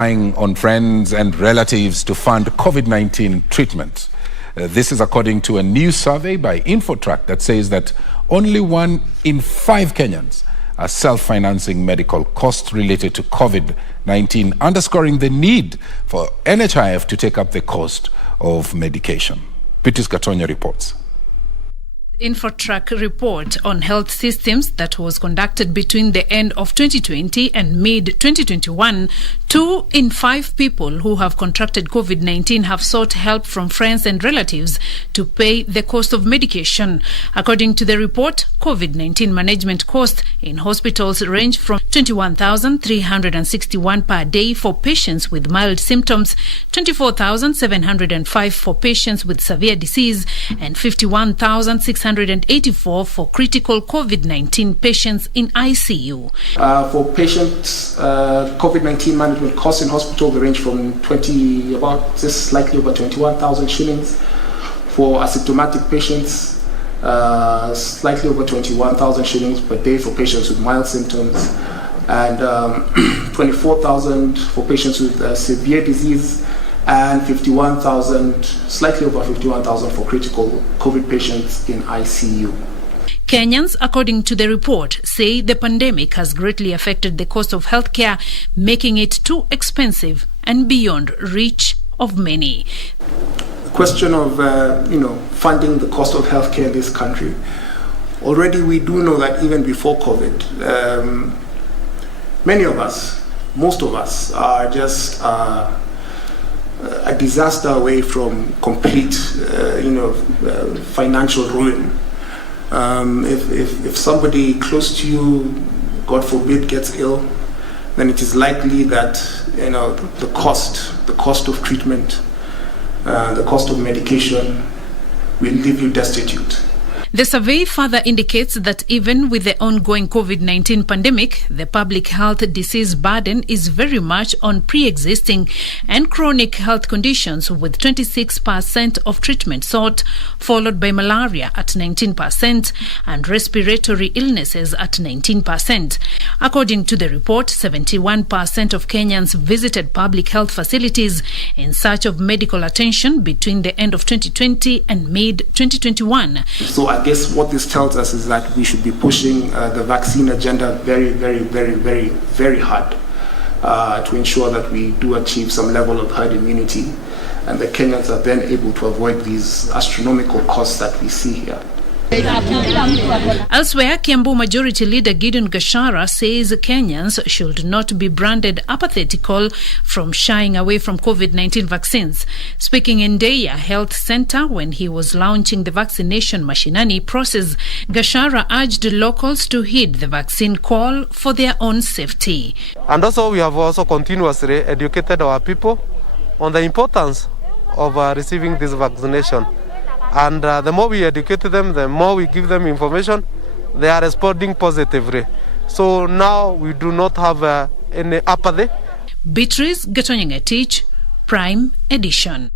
Relying on friends and relatives to fund COVID-19 treatment. This is according to a new survey by Infotrak that says that only 1 in 5 Kenyans are self-financing medical costs related to COVID-19, underscoring the need for NHIF to take up the cost of medication. Petis Gatonya reports. Infotrak report on health systems that was conducted between the end of 2020 and mid-2021, 2 in 5 people who have contracted COVID-19 have sought help from friends and relatives to pay the cost of medication. According to the report, COVID-19 management costs in hospitals range from 21,361 per day for patients with mild symptoms, 24,705 for patients with severe disease, and 51,684 for critical COVID-19 patients in ICU. For patients, COVID-19 management costs in hospital range from slightly over 21,000 shillings. For asymptomatic patients, slightly over 21,000 shillings per day for patients with mild symptoms, and 24,000 for patients with severe disease, and 51,000, slightly over 51,000 for critical COVID patients in ICU. Kenyans, according to the report, say the pandemic has greatly affected the cost of healthcare, making it too expensive and beyond reach of many. The question of funding the cost of healthcare in this country. Already we do know that even before COVID, many of us, most of us, are just a disaster away from complete, financial ruin. If somebody close to you, God forbid, gets ill, then it is likely that the cost of treatment, the cost of medication will leave you destitute. The survey further indicates that even with the ongoing COVID-19 pandemic, the public health disease burden is very much on pre-existing and chronic health conditions, with 26% of treatment sought, followed by malaria at 19% and respiratory illnesses at 19%. According to the report, 71% of Kenyans visited public health facilities in search of medical attention between the end of 2020 and mid-2021. So I guess what this tells us is that we should be pushing the vaccine agenda very, very, very, very, very hard to ensure that we do achieve some level of herd immunity, and the Kenyans are then able to avoid these astronomical costs that we see here. Elsewhere, Kiambu Majority Leader Gideon Gashara says Kenyans should not be branded apathetical from shying away from COVID-19 vaccines. Speaking in Deya Health Center when he was launching the vaccination Mashinani process, Gashara urged locals to heed the vaccine call for their own safety. And also we have also continuously educated our people on the importance of receiving this vaccination. And the more we educate them, the more we give them information, they are responding positively. So now we do not have any apathy. Beatrice Gatonyanga, Prime Edition.